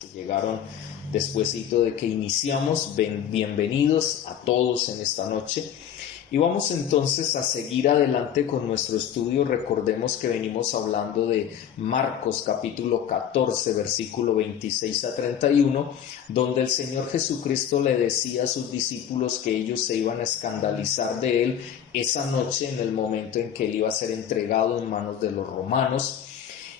Llegaron despuesito de que iniciamos. Bienvenidos a todos en esta noche. Y vamos entonces a seguir adelante con nuestro estudio. Recordemos que venimos hablando de Marcos capítulo 14, versículo 26 a 31, donde el Señor Jesucristo le decía a sus discípulos que ellos se iban a escandalizar de Él esa noche en el momento en que Él iba a ser entregado en manos de los romanos.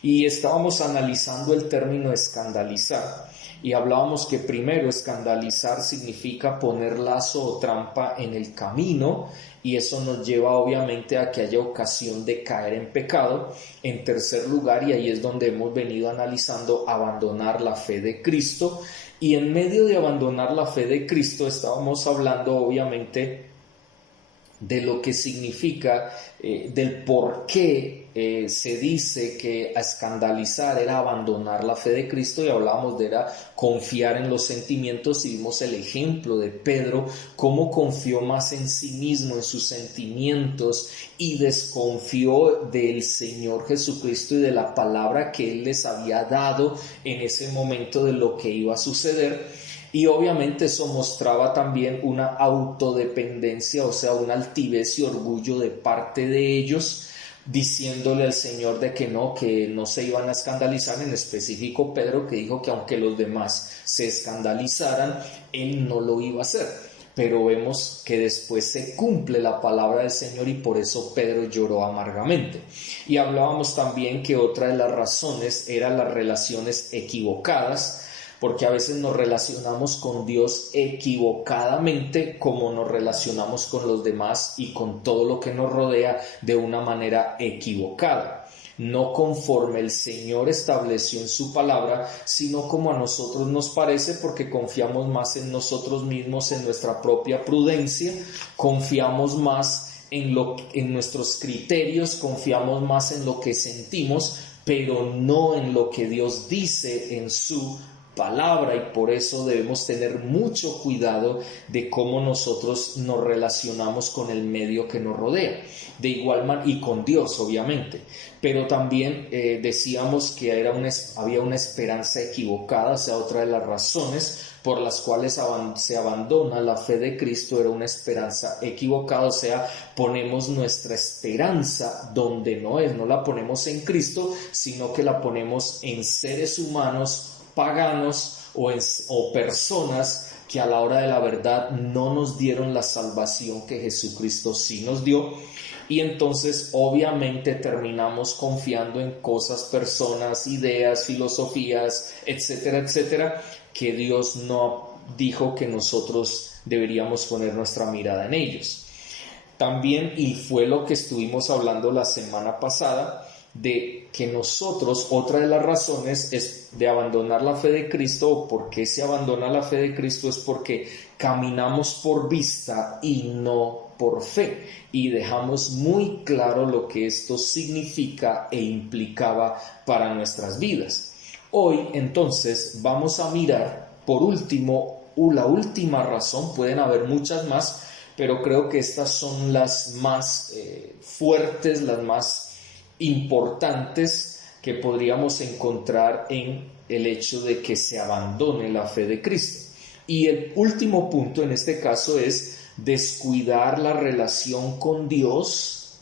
Y estábamos analizando el término escandalizar y hablábamos que primero escandalizar significa poner lazo o trampa en el camino, y eso nos lleva obviamente a que haya ocasión de caer en pecado. En tercer lugar, y ahí es donde hemos venido analizando, abandonar la fe de Cristo, y en medio de abandonar la fe de Cristo estábamos hablando obviamente de lo que significa, del por qué se dice que a escandalizar era abandonar la fe de Cristo, y hablábamos de era confiar en los sentimientos, y vimos el ejemplo de Pedro, cómo confió más en sí mismo, en sus sentimientos, y desconfió del Señor Jesucristo y de la palabra que Él les había dado en ese momento de lo que iba a suceder. Y obviamente eso mostraba también una autodependencia, o sea, una altivez y orgullo de parte de ellos, diciéndole al Señor de que no se iban a escandalizar, en específico Pedro, que dijo que aunque los demás se escandalizaran, él no lo iba a hacer. Pero vemos que después se cumple la palabra del Señor, y por eso Pedro lloró amargamente. Y hablábamos también que otra de las razones eran las relaciones equivocadas, porque a veces nos relacionamos con Dios equivocadamente, como nos relacionamos con los demás y con todo lo que nos rodea de una manera equivocada. No conforme el Señor estableció en su palabra, sino como a nosotros nos parece, porque confiamos más en nosotros mismos, en nuestra propia prudencia, confiamos más en nuestros criterios, confiamos más en lo que sentimos, pero no en lo que Dios dice en su palabra. Y por eso debemos tener mucho cuidado de cómo nosotros nos relacionamos con el medio que nos rodea, de igual manera, y con Dios obviamente. Pero también decíamos que había una esperanza equivocada, o sea, otra de las razones por las cuales se abandona la fe de Cristo era una esperanza equivocada, o sea, ponemos nuestra esperanza donde no es, no la ponemos en Cristo, sino que la ponemos en seres humanos paganos o personas que a la hora de la verdad no nos dieron la salvación que Jesucristo sí nos dio. Y entonces obviamente terminamos confiando en cosas, personas, ideas, filosofías, etcétera, etcétera, que Dios no dijo que nosotros deberíamos poner nuestra mirada en ellos. También, y fue lo que estuvimos hablando la semana pasada, de que nosotros, otra de las razones es de abandonar la fe de Cristo, o por qué se abandona la fe de Cristo, es porque caminamos por vista y no por fe, y dejamos muy claro lo que esto significa e implicaba para nuestras vidas. Hoy entonces vamos a mirar por último, la última razón, pueden haber muchas más, pero creo que estas son las más fuertes, las más importantes que podríamos encontrar en el hecho de que se abandone la fe de Cristo. Y el último punto en este caso es descuidar la relación con Dios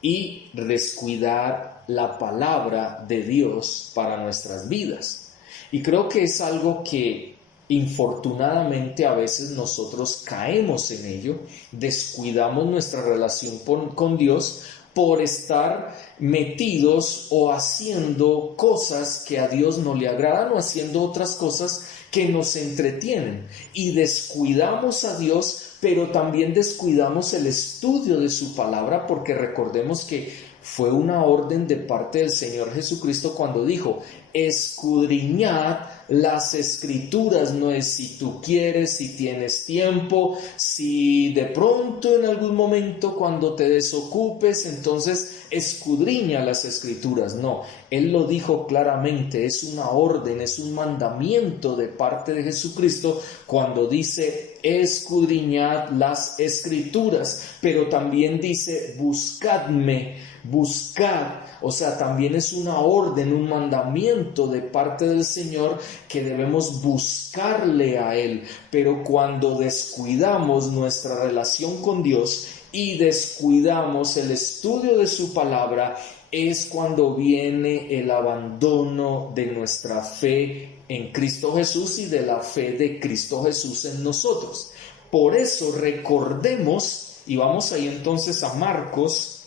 y descuidar la palabra de Dios para nuestras vidas. Y creo que es algo que infortunadamente a veces nosotros caemos en ello, descuidamos nuestra relación con Dios por estar metidos o haciendo cosas que a Dios no le agradan, o haciendo otras cosas que nos entretienen, y descuidamos a Dios, pero también descuidamos el estudio de su palabra, porque recordemos que fue una orden de parte del Señor Jesucristo cuando dijo: escudriñad las escrituras. No es si tú quieres, si tienes tiempo, si de pronto en algún momento cuando te desocupes, entonces escudriña las escrituras. No, Él lo dijo claramente, es una orden, es un mandamiento de parte de Jesucristo cuando dice escudriñad las escrituras, pero también dice buscadme, buscar, o sea, también es una orden, un mandamiento mandamiento de parte del Señor que debemos buscarle a Él. Pero cuando descuidamos nuestra relación con Dios y descuidamos el estudio de su palabra, es cuando viene el abandono de nuestra fe en Cristo Jesús y de la fe de Cristo Jesús en nosotros. Por eso recordemos, y vamos ahí entonces a Marcos,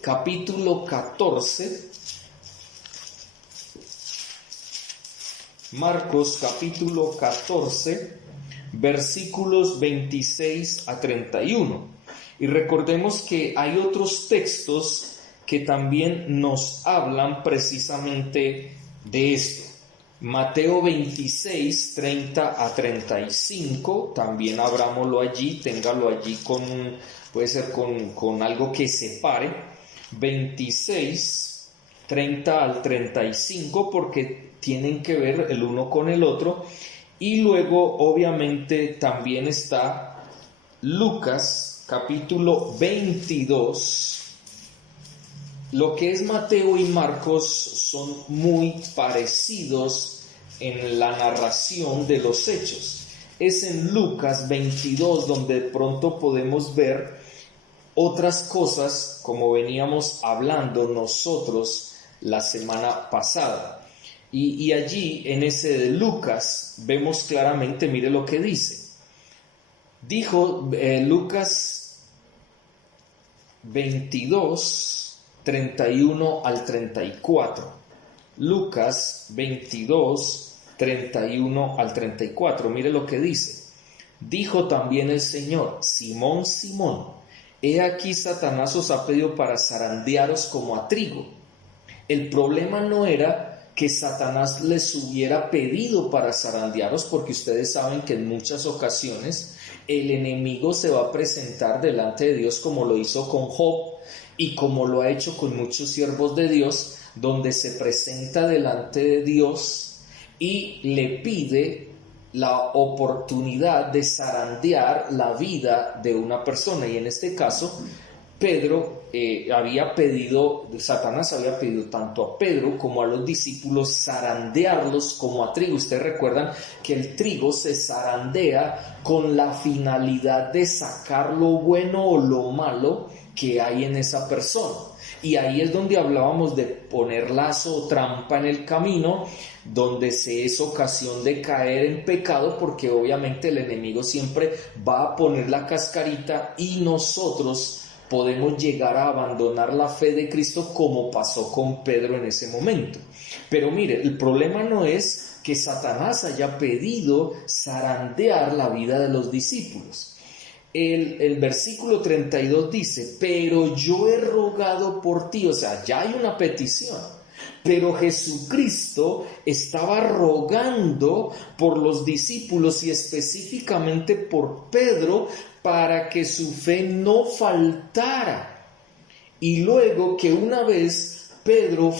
capítulo 14. Marcos, capítulo 14, versículos 26 a 31. Y recordemos que hay otros textos que también nos hablan precisamente de esto. Mateo 26, 30 a 35, también abrámoslo allí, téngalo allí puede ser con algo que separe. 26, 30 al 35, porque tienen que ver el uno con el otro. Y luego, obviamente, también está Lucas, capítulo 22. Lo que es Mateo y Marcos son muy parecidos en la narración de los hechos. Es en Lucas 22 donde de pronto podemos ver otras cosas como veníamos hablando nosotros la semana pasada. Y allí en ese de Lucas vemos claramente, mire lo que dice. Dijo Lucas 22, 31 al 34. Lucas 22, 31 al 34. Mire lo que dice. Dijo también el Señor: Simón, Simón, he aquí Satanás os ha pedido para zarandearos como a trigo. El problema no era que Satanás les hubiera pedido para zarandearos, porque ustedes saben que en muchas ocasiones el enemigo se va a presentar delante de Dios, como lo hizo con Job y como lo ha hecho con muchos siervos de Dios, donde se presenta delante de Dios y le pide la oportunidad de zarandear la vida de una persona. Y en este caso, Satanás había pedido tanto a Pedro como a los discípulos zarandearlos como a trigo. Ustedes recuerdan que el trigo se zarandea con la finalidad de sacar lo bueno o lo malo que hay en esa persona. Y ahí es donde hablábamos de poner lazo o trampa en el camino, donde se es ocasión de caer en pecado, porque obviamente el enemigo siempre va a poner la cascarita y nosotros podemos llegar a abandonar la fe de Cristo, como pasó con Pedro en ese momento. Pero mire, el problema no es que Satanás haya pedido zarandear la vida de los discípulos. El versículo 32 dice: pero yo he rogado por ti. O sea, ya hay una petición, pero Jesucristo estaba rogando por los discípulos y específicamente por Pedro, para que su fe no faltara. Y luego que una vez Pedro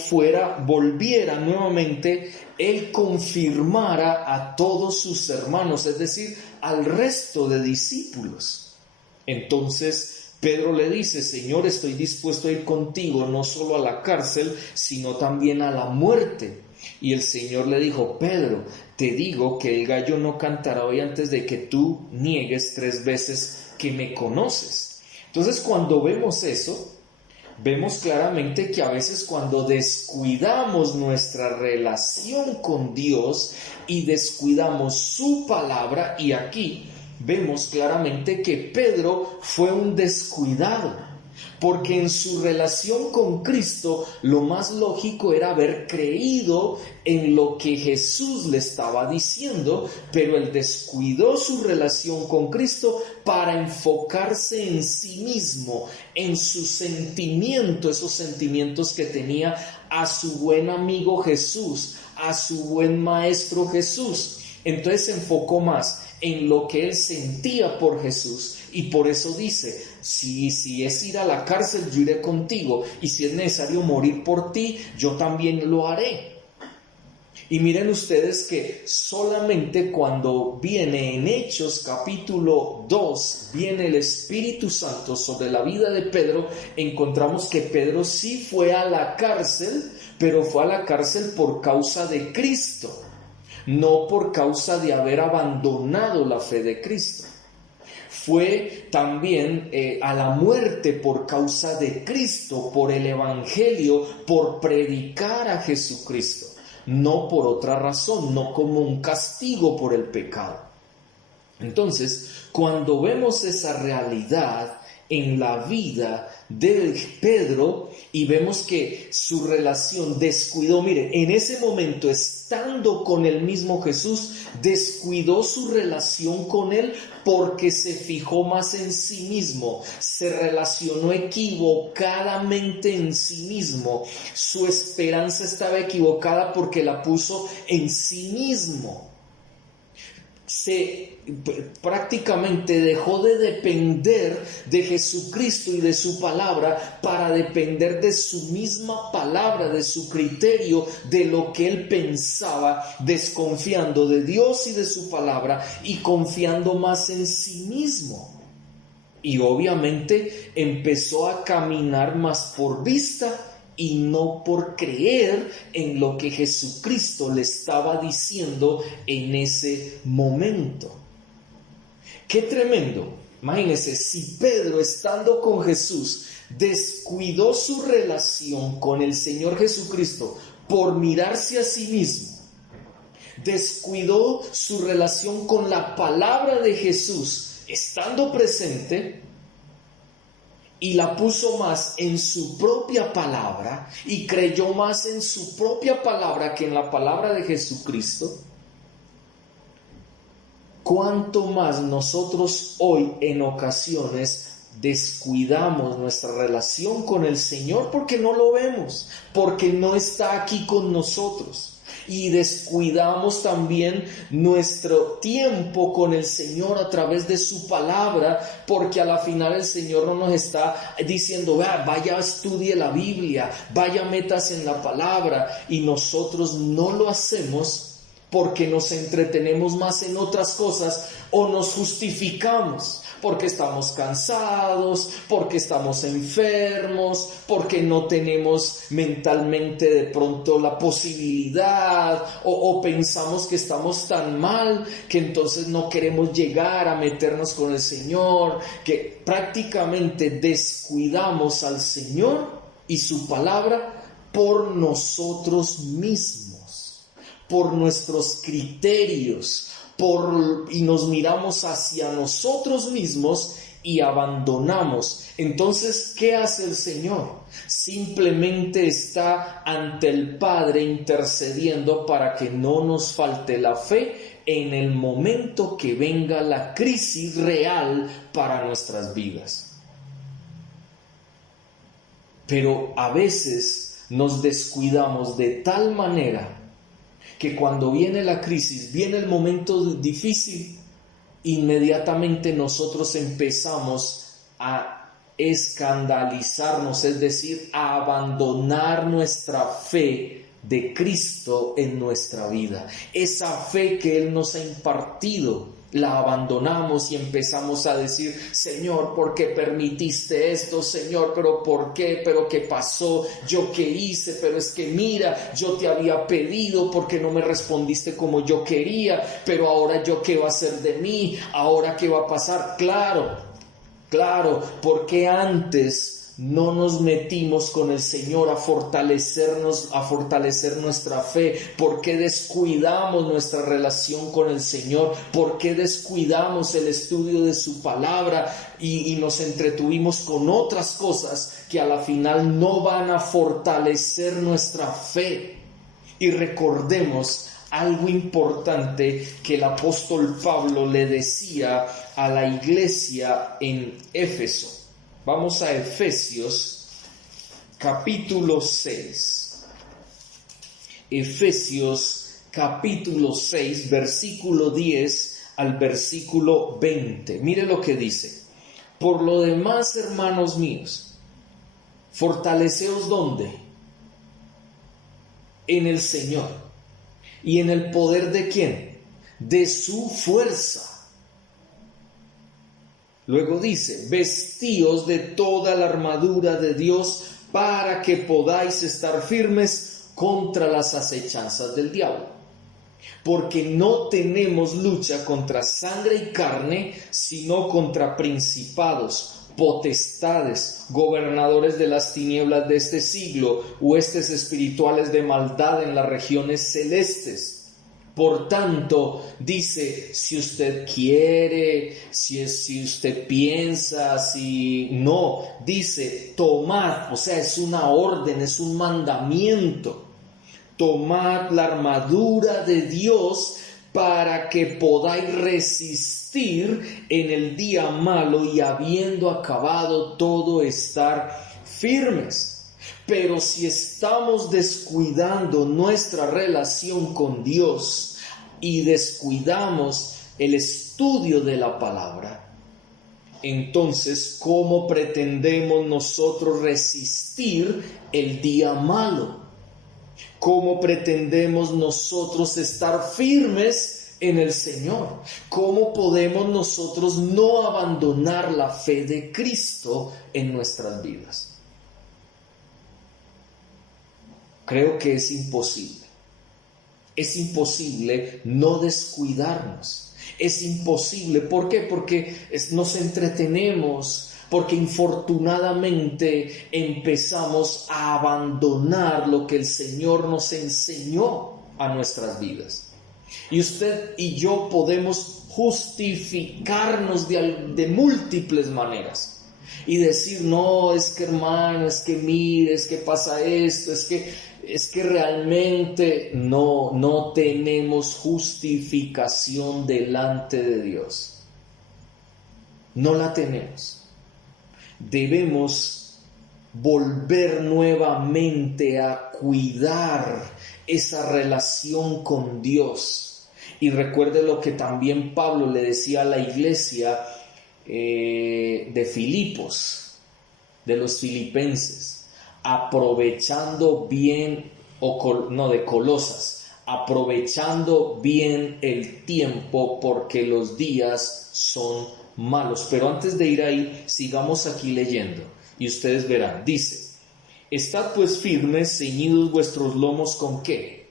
volviera nuevamente, él confirmara a todos sus hermanos, es decir, al resto de discípulos. Entonces Pedro le dice: Señor, estoy dispuesto a ir contigo, no solo a la cárcel, sino también a la muerte. Y el Señor le dijo: Pedro, te digo que el gallo no cantará hoy antes de que tú niegues 3 veces que me conoces. Entonces, cuando vemos eso, vemos claramente que a veces cuando descuidamos nuestra relación con Dios y descuidamos su palabra, y aquí vemos claramente que Pedro fue un descuidado, porque en su relación con Cristo lo más lógico era haber creído en lo que Jesús le estaba diciendo, pero él descuidó su relación con Cristo para enfocarse en sí mismo, en su sentimiento, esos sentimientos que tenía a su buen amigo Jesús, a su buen maestro Jesús. Entonces se enfocó más en lo que él sentía por Jesús, y por eso dice: si es ir a la cárcel, yo iré contigo, y si es necesario morir por ti, yo también lo haré. Y miren ustedes que solamente cuando viene en Hechos capítulo 2, viene el Espíritu Santo sobre la vida de Pedro, encontramos que Pedro sí fue a la cárcel, pero fue a la cárcel por causa de Cristo, no por causa de haber abandonado la fe de Cristo. Fue también a la muerte por causa de Cristo, por el Evangelio, por predicar a Jesucristo. No por otra razón, no como un castigo por el pecado. Entonces, cuando vemos esa realidad en la vida de Pedro y vemos que su relación descuidó, mire, en ese momento estando con el mismo Jesús, descuidó su relación con él porque se fijó más en sí mismo, se relacionó equivocadamente en sí mismo, su esperanza estaba equivocada porque la puso en sí mismo. Prácticamente dejó de depender de Jesucristo y de su palabra para depender de su misma palabra, de su criterio, de lo que él pensaba, desconfiando de Dios y de su palabra y confiando más en sí mismo. Y obviamente empezó a caminar más por vista y no por creer en lo que Jesucristo le estaba diciendo en ese momento. ¡Qué tremendo! Imagínense, si Pedro, estando con Jesús, descuidó su relación con el Señor Jesucristo por mirarse a sí mismo, descuidó su relación con la palabra de Jesús, estando presente, y la puso más en su propia palabra y creyó más en su propia palabra que en la palabra de Jesucristo, ¿cuánto más nosotros hoy en ocasiones descuidamos nuestra relación con el Señor porque no lo vemos, porque no está aquí con nosotros? Y descuidamos también nuestro tiempo con el Señor a través de su palabra, porque a la final el Señor no nos está diciendo, vaya, estudie la Biblia, vaya, métase en la palabra, y nosotros no lo hacemos porque nos entretenemos más en otras cosas o nos justificamos. Porque estamos cansados, porque estamos enfermos, porque no tenemos mentalmente de pronto la posibilidad, o pensamos que estamos tan mal que entonces no queremos llegar a meternos con el Señor, que prácticamente descuidamos al Señor y su palabra por nosotros mismos, por nuestros criterios, y nos miramos hacia nosotros mismos y abandonamos. Entonces, ¿qué hace el Señor? Simplemente está ante el Padre intercediendo para que no nos falte la fe en el momento que venga la crisis real para nuestras vidas. Pero a veces nos descuidamos de tal manera que cuando viene la crisis, viene el momento difícil, inmediatamente nosotros empezamos a escandalizarnos, es decir, a abandonar nuestra fe de Cristo en nuestra vida. Esa fe que Él nos ha impartido, la abandonamos y empezamos a decir, Señor, ¿por qué permitiste esto? Señor, ¿pero por qué? ¿Pero qué pasó? ¿Yo qué hice? Pero es que mira, yo te había pedido porque no me respondiste como yo quería, pero ahora yo qué va a hacer de mí, ahora qué va a pasar. Claro, porque antes no nos metimos con el Señor a fortalecer nuestra fe. ¿Por qué descuidamos nuestra relación con el Señor? ¿Por qué descuidamos el estudio de su palabra y nos entretuvimos con otras cosas que a la final no van a fortalecer nuestra fe? Y recordemos algo importante que el apóstol Pablo le decía a la iglesia en Éfeso. Vamos a Efesios capítulo 6. Efesios capítulo 6, versículo 10 al versículo 20. Mire lo que dice. Por lo demás, hermanos míos, fortaleceos ¿dónde? En el Señor ¿Y en el poder de quién? De su fuerza. Luego dice, vestíos de toda la armadura de Dios para que podáis estar firmes contra las acechanzas del diablo. Porque no tenemos lucha contra sangre y carne, sino contra principados, potestades, gobernadores de las tinieblas de este siglo, huestes espirituales de maldad en las regiones celestes. Por tanto, dice, si usted quiere, si usted piensa, si no, dice, tomad, o sea, es una orden, es un mandamiento. Tomad la armadura de Dios para que podáis resistir en el día malo y habiendo acabado todo estar firmes. Pero si estamos descuidando nuestra relación con Dios y descuidamos el estudio de la palabra, entonces, ¿cómo pretendemos nosotros resistir el día malo? ¿Cómo pretendemos nosotros estar firmes en el Señor? ¿Cómo podemos nosotros no abandonar la fe de Cristo en nuestras vidas? Creo que es imposible. Es imposible no descuidarnos. Es imposible. ¿Por qué? Porque nos entretenemos. Porque infortunadamente empezamos a abandonar lo que el Señor nos enseñó a nuestras vidas. Y usted y yo podemos justificarnos de múltiples maneras. Y decir, no, es que hermano, es que mire, es que pasa esto, es que realmente no tenemos justificación delante de Dios. No la tenemos. Debemos volver nuevamente a cuidar esa relación con Dios. Y recuerde lo que también Pablo le decía a la iglesia de Filipos, de los filipenses, aprovechando bien, de Colosas, aprovechando bien el tiempo porque los días son malos. Pero antes de ir ahí, sigamos aquí leyendo y ustedes verán. Dice, estad pues firmes, ceñidos vuestros lomos. ¿Con qué?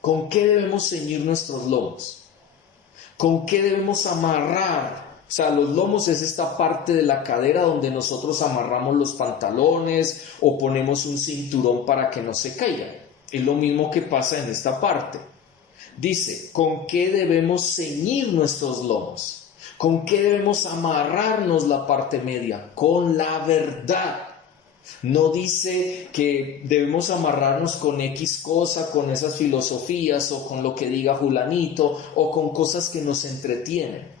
¿Con qué debemos ceñir nuestros lomos? ¿Con qué debemos amarrar? O sea, los lomos es esta parte de la cadera donde nosotros amarramos los pantalones o ponemos un cinturón para que no se caigan. Es lo mismo que pasa en esta parte. Dice, ¿con qué debemos ceñir nuestros lomos? ¿Con qué debemos amarrarnos la parte media? Con la verdad. No dice que debemos amarrarnos con X cosa, con esas filosofías o con lo que diga fulanito o con cosas que nos entretienen.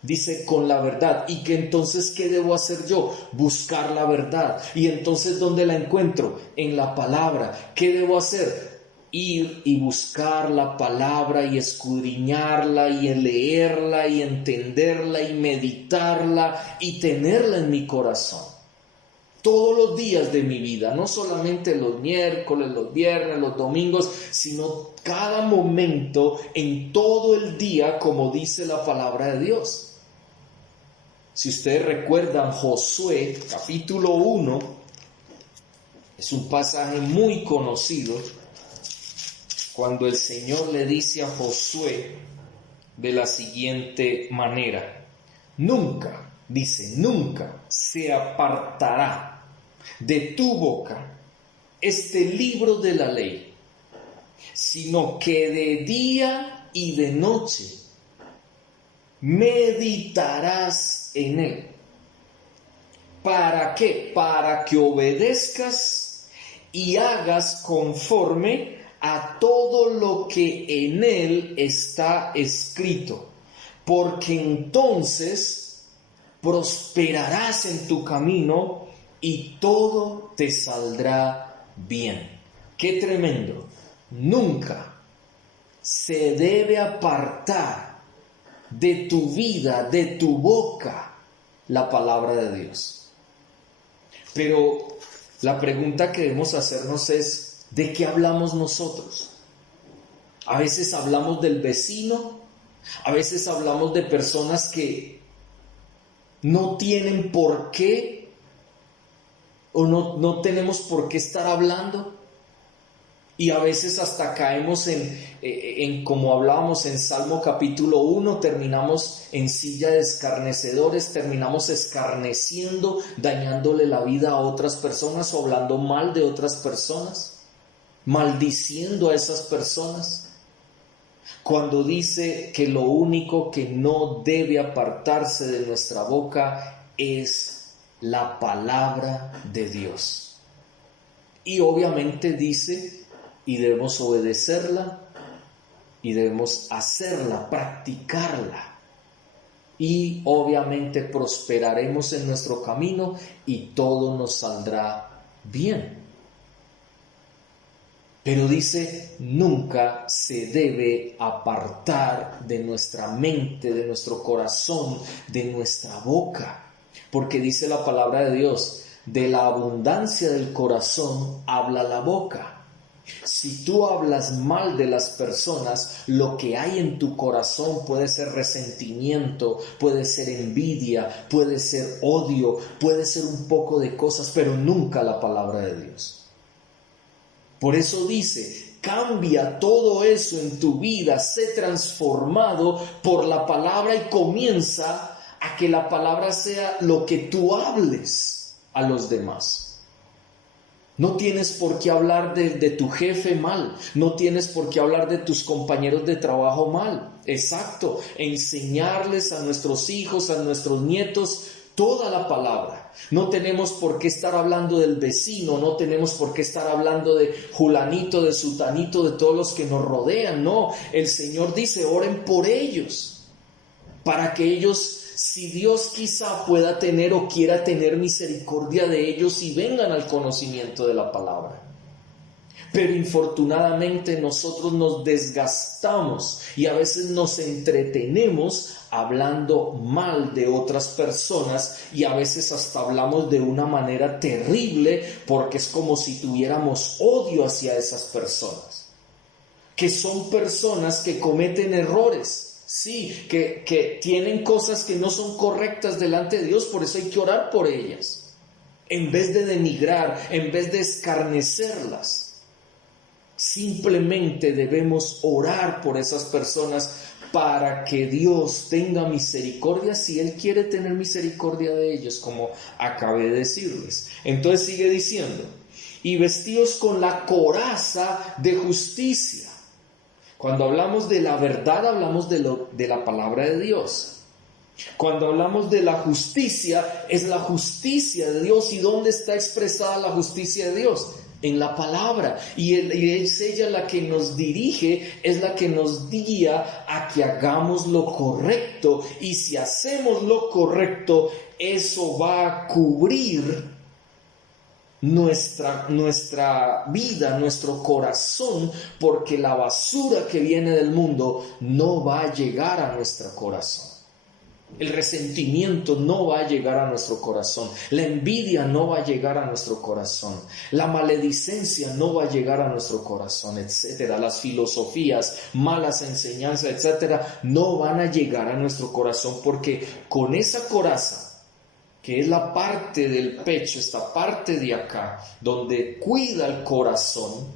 Dice con la verdad. ¿Y que entonces qué debo hacer yo? Buscar la verdad. ¿Y entonces dónde la encuentro? En la palabra. ¿Qué debo hacer? Ir y buscar la palabra y escudriñarla y leerla y entenderla y meditarla y tenerla en mi corazón. Todos los días de mi vida, no solamente los miércoles, los viernes, los domingos, sino cada momento en todo el día, como dice la palabra de Dios. Si ustedes recuerdan Josué, capítulo 1, es un pasaje muy conocido, cuando el Señor le dice a Josué de la siguiente manera, nunca, dice, nunca se apartará de tu boca este libro de la ley, sino que de día y de noche meditarás en él. ¿Para qué? Para que obedezcas y hagas conforme a todo lo que en él está escrito, porque entonces prosperarás en tu camino y todo te saldrá bien. ¡Qué tremendo! Nunca se debe apartar de tu vida, de tu boca, la palabra de Dios. Pero la pregunta que debemos hacernos es, ¿de qué hablamos nosotros? A veces hablamos del vecino, a veces hablamos de personas que no tienen por qué o no tenemos por qué estar hablando. Y a veces hasta caemos en como hablábamos en Salmo capítulo 1, terminamos en silla de escarnecedores, terminamos escarneciendo, dañándole la vida a otras personas o hablando mal de otras personas, maldiciendo a esas personas. Cuando dice que lo único que no debe apartarse de nuestra boca es la palabra de Dios. Y obviamente dice, y debemos obedecerla, y debemos hacerla, practicarla. Y obviamente prosperaremos en nuestro camino y todo nos saldrá bien. Pero dice, nunca se debe apartar de nuestra mente, de nuestro corazón, de nuestra boca. Porque dice la palabra de Dios, de la abundancia del corazón habla la boca. Si tú hablas mal de las personas, lo que hay en tu corazón puede ser resentimiento, puede ser envidia, puede ser odio, puede ser un poco de cosas, pero nunca la palabra de Dios. Por eso dice, cambia todo eso en tu vida, sé transformado por la palabra y comienza a que la palabra sea lo que tú hables a los demás. No tienes por qué hablar de tu jefe mal, no tienes por qué hablar de tus compañeros de trabajo mal. Exacto, enseñarles a nuestros hijos, a nuestros nietos, toda la palabra. No tenemos por qué estar hablando del vecino, no tenemos por qué estar hablando de Julanito, de Sutanito, de todos los que nos rodean. No, el Señor dice, oren por ellos, para que ellos, si Dios quizá pueda tener o quiera tener misericordia de ellos y vengan al conocimiento de la palabra. Pero infortunadamente nosotros nos desgastamos y a veces nos entretenemos hablando mal de otras personas y a veces hasta hablamos de una manera terrible porque es como si tuviéramos odio hacia esas personas, que son personas que cometen errores. Sí, que tienen cosas que no son correctas delante de Dios, por eso hay que orar por ellas. En vez de denigrar, en vez de escarnecerlas, simplemente debemos orar por esas personas para que Dios tenga misericordia si Él quiere tener misericordia de ellos, como acabé de decirles. Entonces sigue diciendo, y vestidos con la coraza de justicia. Cuando hablamos de la verdad, hablamos de la palabra de Dios. Cuando hablamos de la justicia, es la justicia de Dios. ¿Y dónde está expresada la justicia de Dios? En la palabra. Y es ella la que nos dirige, es la que nos guía a que hagamos lo correcto. Y si hacemos lo correcto, eso va a cubrir nuestra vida, nuestro corazón, porque la basura que viene del mundo no va a llegar a nuestro corazón. El resentimiento no va a llegar a nuestro corazón, la envidia no va a llegar a nuestro corazón, la maledicencia no va a llegar a nuestro corazón, etcétera. Las filosofías, malas enseñanzas, etcétera, no van a llegar a nuestro corazón, porque con esa coraza, que es la parte del pecho, esta parte de acá, donde cuida el corazón,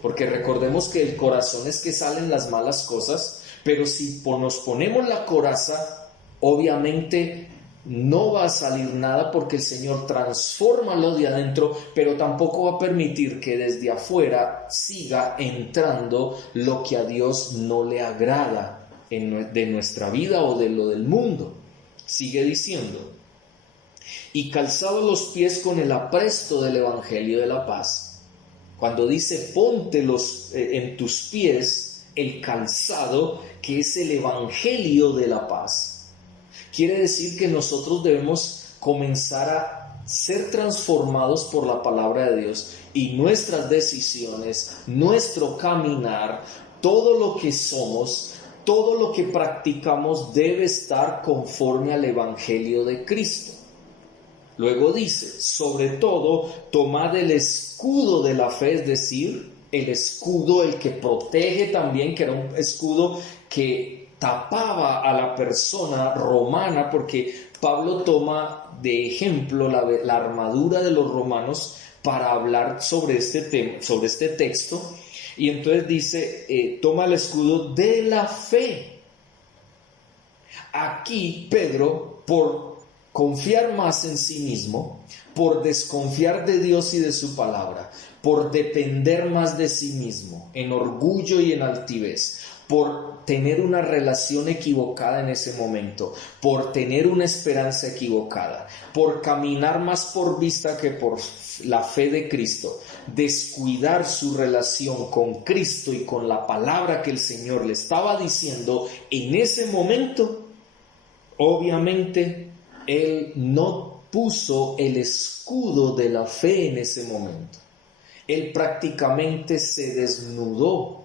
porque recordemos que el corazón es que salen las malas cosas, pero si nos ponemos la coraza, obviamente no va a salir nada porque el Señor transforma lo de adentro, pero tampoco va a permitir que desde afuera siga entrando lo que a Dios no le agrada de nuestra vida o de lo del mundo. Sigue diciendo, y calzados los pies con el apresto del Evangelio de la paz. Cuando dice ponte en tus pies el calzado, que es el Evangelio de la paz, quiere decir que nosotros debemos comenzar a ser transformados por la palabra de Dios y nuestras decisiones, nuestro caminar, todo lo que somos, todo lo que practicamos debe estar conforme al Evangelio de Cristo. Luego dice, sobre todo, tomad el escudo de la fe, es decir, el escudo, el que protege también, que era un escudo que tapaba a la persona romana, porque Pablo toma de ejemplo la armadura de los romanos para hablar sobre este tema, sobre este texto, y entonces dice, toma el escudo de la fe. Aquí Pedro, por confiar más en sí mismo, por desconfiar de Dios y de su palabra, por depender más de sí mismo, en orgullo y en altivez, por tener una relación equivocada en ese momento, por tener una esperanza equivocada, por caminar más por vista que por la fe de Cristo, descuidar su relación con Cristo y con la palabra que el Señor le estaba diciendo en ese momento. Obviamente, él no puso el escudo de la fe en ese momento. Él prácticamente se desnudó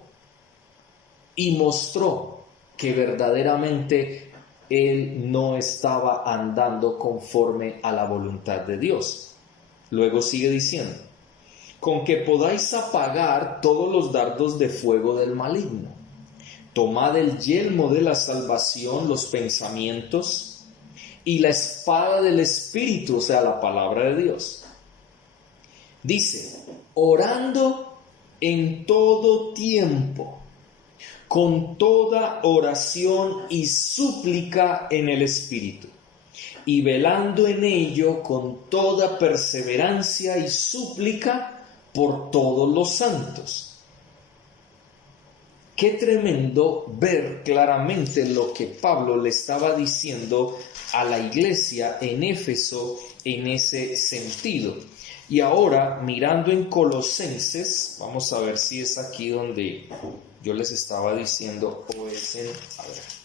y mostró que verdaderamente él no estaba andando conforme a la voluntad de Dios. Luego sigue diciendo, con que podáis apagar todos los dardos de fuego del maligno. Tomad el yelmo de la salvación, los pensamientos, y la espada del Espíritu, o sea, la palabra de Dios. Dice, orando en todo tiempo, con toda oración y súplica en el Espíritu, y velando en ello con toda perseverancia y súplica por todos los santos. Qué tremendo ver claramente lo que Pablo le estaba diciendo a la iglesia en Éfeso en ese sentido. Y ahora, mirando en Colosenses, vamos a ver si es aquí donde yo les estaba diciendo, o es en... A ver.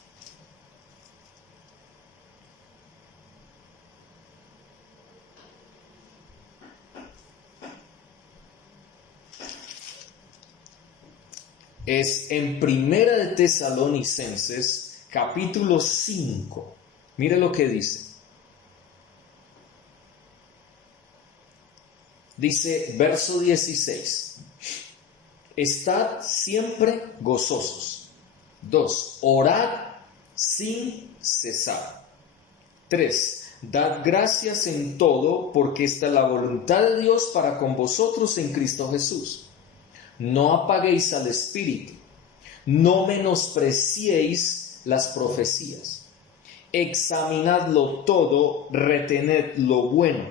Es en Primera de Tesalonicenses, capítulo 5. Mire lo que dice. Dice, verso 16. Estad siempre gozosos. 2. Orad sin cesar. 3. Dad gracias en todo, porque esta es la voluntad de Dios para con vosotros en Cristo Jesús. No apaguéis al Espíritu, no menospreciéis las profecías. Examinadlo todo, retened lo bueno.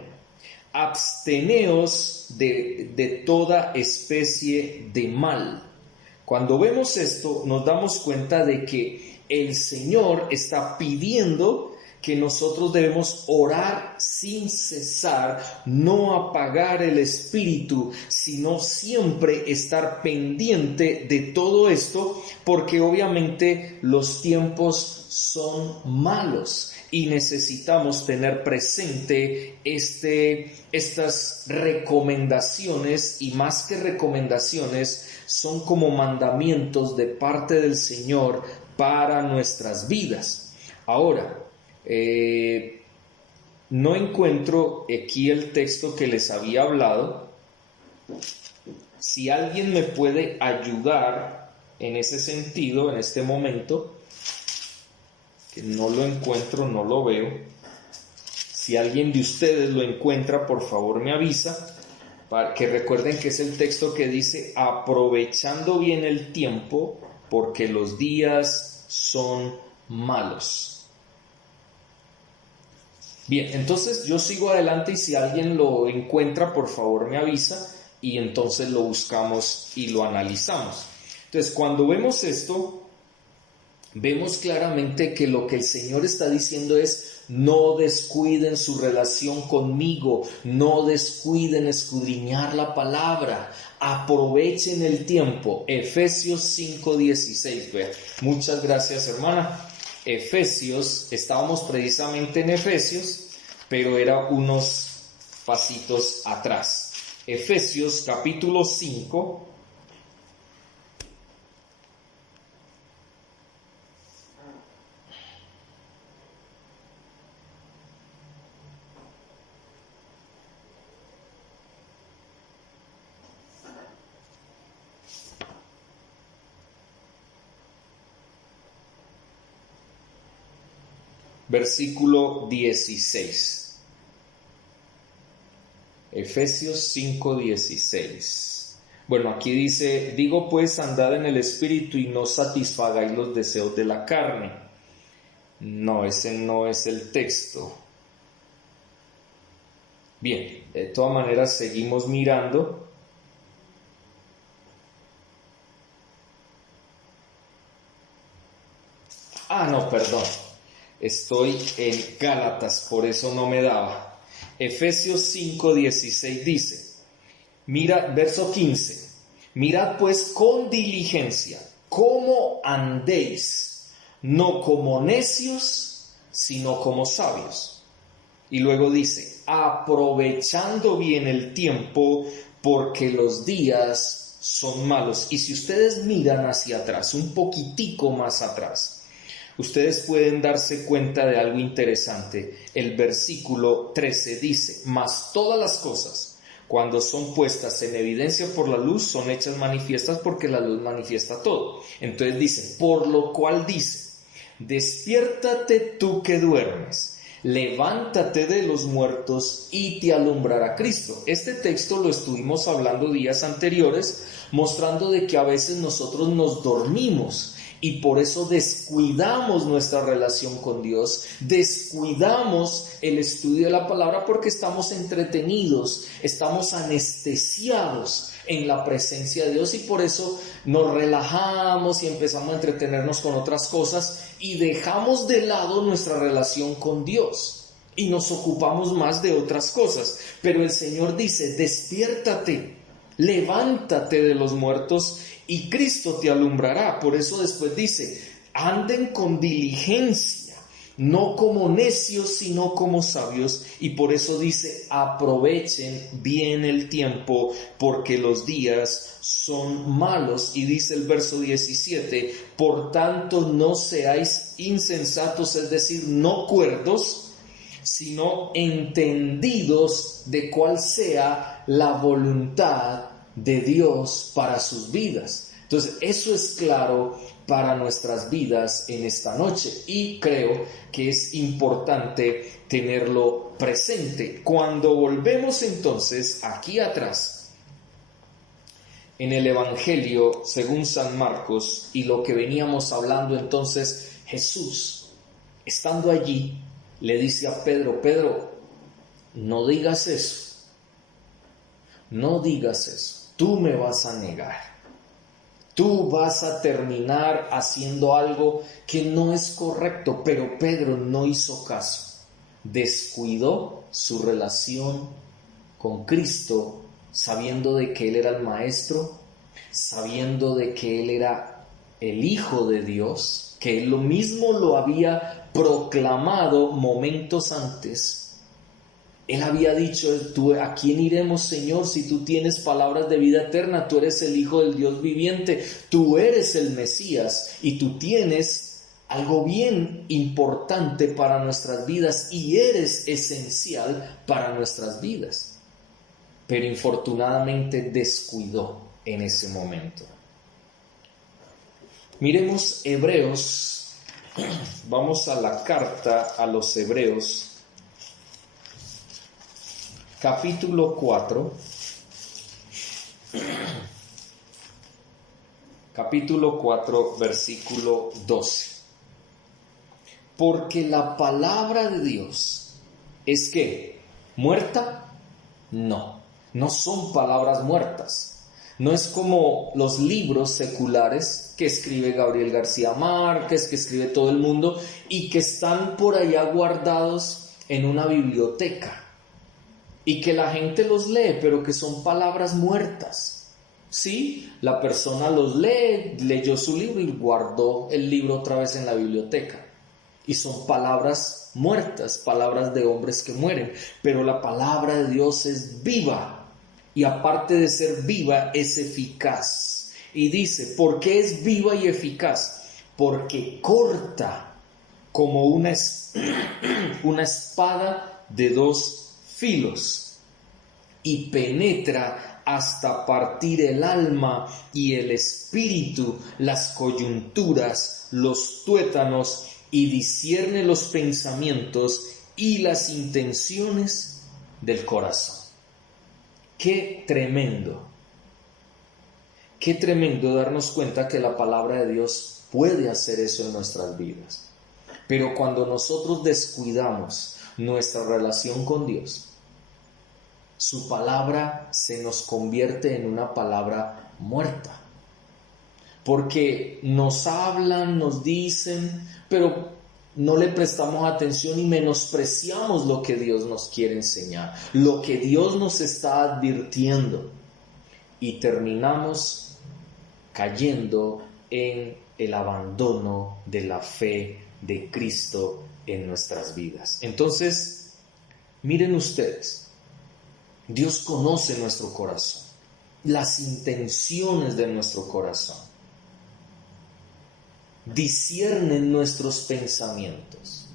Absteneos de toda especie de mal. Cuando vemos esto, nos damos cuenta de que el Señor está pidiendo que nosotros debemos orar sin cesar, no apagar el espíritu, sino siempre estar pendiente de todo esto, porque obviamente los tiempos son malos y necesitamos tener presente estas recomendaciones, y más que recomendaciones, son como mandamientos de parte del Señor para nuestras vidas. Ahora, no encuentro aquí el texto que les había hablado. Si alguien me puede ayudar en ese sentido, en este momento, que no lo encuentro, no lo veo. Si alguien de ustedes lo encuentra, por favor me avisa, para que recuerden que es el texto que dice, aprovechando bien el tiempo, porque los días son malos. Bien, entonces yo sigo adelante y si alguien lo encuentra, por favor me avisa y entonces lo buscamos y lo analizamos. Entonces, cuando vemos esto, vemos claramente que lo que el Señor está diciendo es: no descuiden su relación conmigo, no descuiden escudriñar la palabra, aprovechen el tiempo. Efesios 5:16. Muchas gracias, hermana. Efesios, estábamos precisamente en Efesios, pero era unos pasitos atrás. Efesios capítulo 5. versículo 16. Efesios 5:16. Bueno, aquí dice: digo pues, andad en el Espíritu y no satisfagáis los deseos de la carne. No, ese no es el texto. Bien, de todas maneras seguimos mirando. No, perdón. Estoy en Gálatas, por eso no me daba. Efesios 5:16 dice, mira, verso 15, mirad pues con diligencia cómo andéis, no como necios, sino como sabios. Y luego dice, aprovechando bien el tiempo, porque los días son malos. Y si ustedes miran hacia atrás, un poquitico más atrás, ustedes pueden darse cuenta de algo interesante. El versículo 13 dice, mas todas las cosas, cuando son puestas en evidencia por la luz, son hechas manifiestas porque la luz manifiesta todo. Entonces dice, por lo cual dice, despiértate tú que duermes, levántate de los muertos y te alumbrará Cristo. Este texto lo estuvimos hablando días anteriores, mostrando de que a veces nosotros nos dormimos y por eso descuidamos nuestra relación con Dios, descuidamos el estudio de la palabra porque estamos entretenidos, estamos anestesiados en la presencia de Dios y por eso nos relajamos y empezamos a entretenernos con otras cosas y dejamos de lado nuestra relación con Dios y nos ocupamos más de otras cosas. Pero el Señor dice, despiértate, levántate de los muertos y Cristo te alumbrará. Por eso después dice, anden con diligencia, no como necios, sino como sabios. Y por eso dice, aprovechen bien el tiempo, porque los días son malos. Y dice el verso 17, por tanto no seáis insensatos, es decir, no cuerdos, sino entendidos de cuál sea la voluntad de Dios para sus vidas. Entonces eso es claro para nuestras vidas en esta noche y creo que es importante tenerlo presente. Cuando volvemos entonces aquí atrás en el Evangelio según San Marcos y lo que veníamos hablando, entonces Jesús, estando allí, le dice a Pedro, Pedro, no digas eso, no digas eso. Tú me vas a negar, tú vas a terminar haciendo algo que no es correcto. Pero Pedro no hizo caso, descuidó su relación con Cristo, sabiendo de que Él era el Maestro, sabiendo de que Él era el Hijo de Dios, que Él lo mismo lo había proclamado momentos antes. Él había dicho, ¿a quién iremos, Señor, si tú tienes palabras de vida eterna? Tú eres el Hijo del Dios viviente, tú eres el Mesías y tú tienes algo bien importante para nuestras vidas y eres esencial para nuestras vidas. Pero infortunadamente descuidó en ese momento. Miremos Hebreos, vamos a la carta a los Hebreos, capítulo 4, versículo 12. Porque la palabra de Dios es que muerta, no son palabras muertas. No es como los libros seculares que escribe Gabriel García Márquez, que escribe todo el mundo y que están por allá guardados en una biblioteca. Y que la gente los lee, pero que son palabras muertas. Sí, la persona los lee, leyó su libro y guardó el libro otra vez en la biblioteca. Y son palabras muertas, palabras de hombres que mueren. Pero la palabra de Dios es viva. Y aparte de ser viva, es eficaz. Y dice, ¿por qué es viva y eficaz? Porque corta como una espada de dos filos y penetra hasta partir el alma y el espíritu, las coyunturas, los tuétanos y discierne los pensamientos y las intenciones del corazón. Qué tremendo darnos cuenta que la palabra de Dios puede hacer eso en nuestras vidas. Pero cuando nosotros descuidamos nuestra relación con Dios, su palabra se nos convierte en una palabra muerta. Porque nos hablan, nos dicen, pero no le prestamos atención y menospreciamos lo que Dios nos quiere enseñar, lo que Dios nos está advirtiendo, y terminamos cayendo en el abandono de la fe de Cristo en nuestras vidas. Entonces, miren ustedes, Dios conoce nuestro corazón, las intenciones de nuestro corazón, discierne nuestros pensamientos.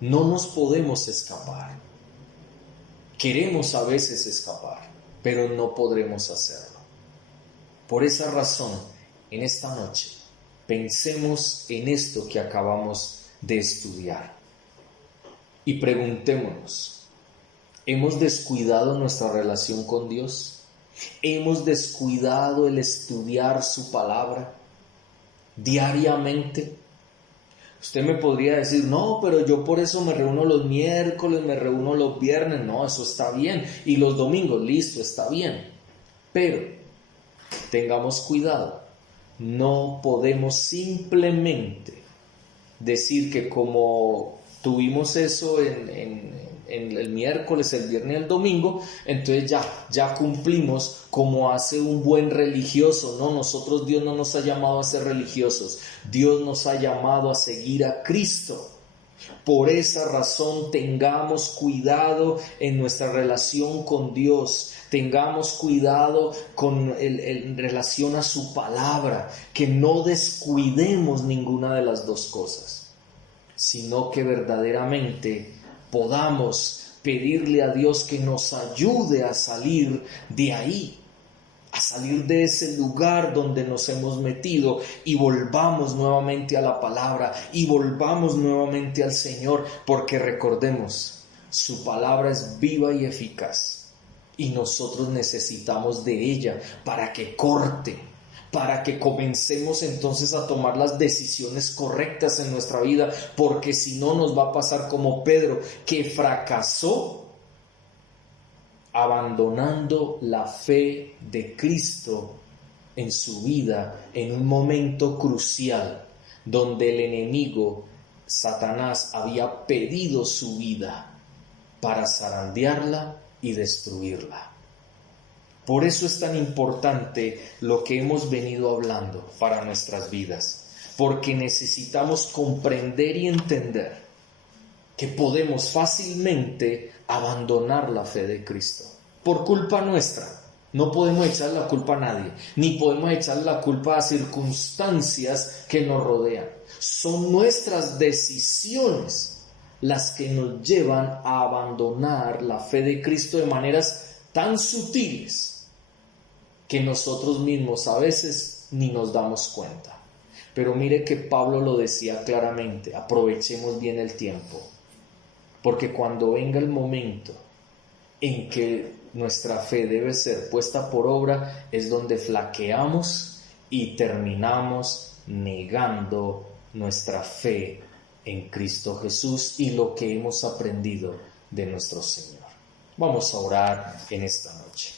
No nos podemos escapar. Queremos a veces escapar, pero no podremos hacerlo. Por esa razón, en esta noche, pensemos en esto que acabamos de estudiar y preguntémonos: ¿hemos descuidado nuestra relación con Dios? ¿Hemos descuidado el estudiar su palabra diariamente? Usted me podría decir: no, pero yo por eso me reúno los miércoles, me reúno los viernes. No, eso está bien. Y los domingos, listo, está bien. Pero tengamos cuidado. No podemos simplemente decir que como tuvimos eso en el miércoles, el viernes y el domingo, entonces ya cumplimos como hace un buen religioso. No, nosotros, Dios no nos ha llamado a ser religiosos. Dios nos ha llamado a seguir a Cristo. Por esa razón, tengamos cuidado en nuestra relación con Dios. Tengamos cuidado en relación a su palabra, que no descuidemos ninguna de las dos cosas, sino que verdaderamente podamos pedirle a Dios que nos ayude a salir de ahí, a salir de ese lugar donde nos hemos metido, y volvamos nuevamente a la palabra y volvamos nuevamente al Señor, porque recordemos, su palabra es viva y eficaz y nosotros necesitamos de ella para que corte, para que comencemos entonces a tomar las decisiones correctas en nuestra vida, porque si no nos va a pasar como Pedro, que fracasó abandonando la fe de Cristo en su vida en un momento crucial donde el enemigo, Satanás, había pedido su vida para zarandearla y destruirla. Por eso es tan importante lo que hemos venido hablando para nuestras vidas, porque necesitamos comprender y entender que podemos fácilmente abandonar la fe de Cristo por culpa nuestra. No podemos echar la culpa a nadie, ni podemos echar la culpa a circunstancias que nos rodean. Son nuestras decisiones las que nos llevan a abandonar la fe de Cristo de maneras tan sutiles que nosotros mismos a veces ni nos damos cuenta. Pero mire que Pablo lo decía claramente: aprovechemos bien el tiempo, porque cuando venga el momento en que nuestra fe debe ser puesta por obra, es donde flaqueamos y terminamos negando nuestra fe en Cristo Jesús y lo que hemos aprendido de nuestro Señor. Vamos a orar en esta noche.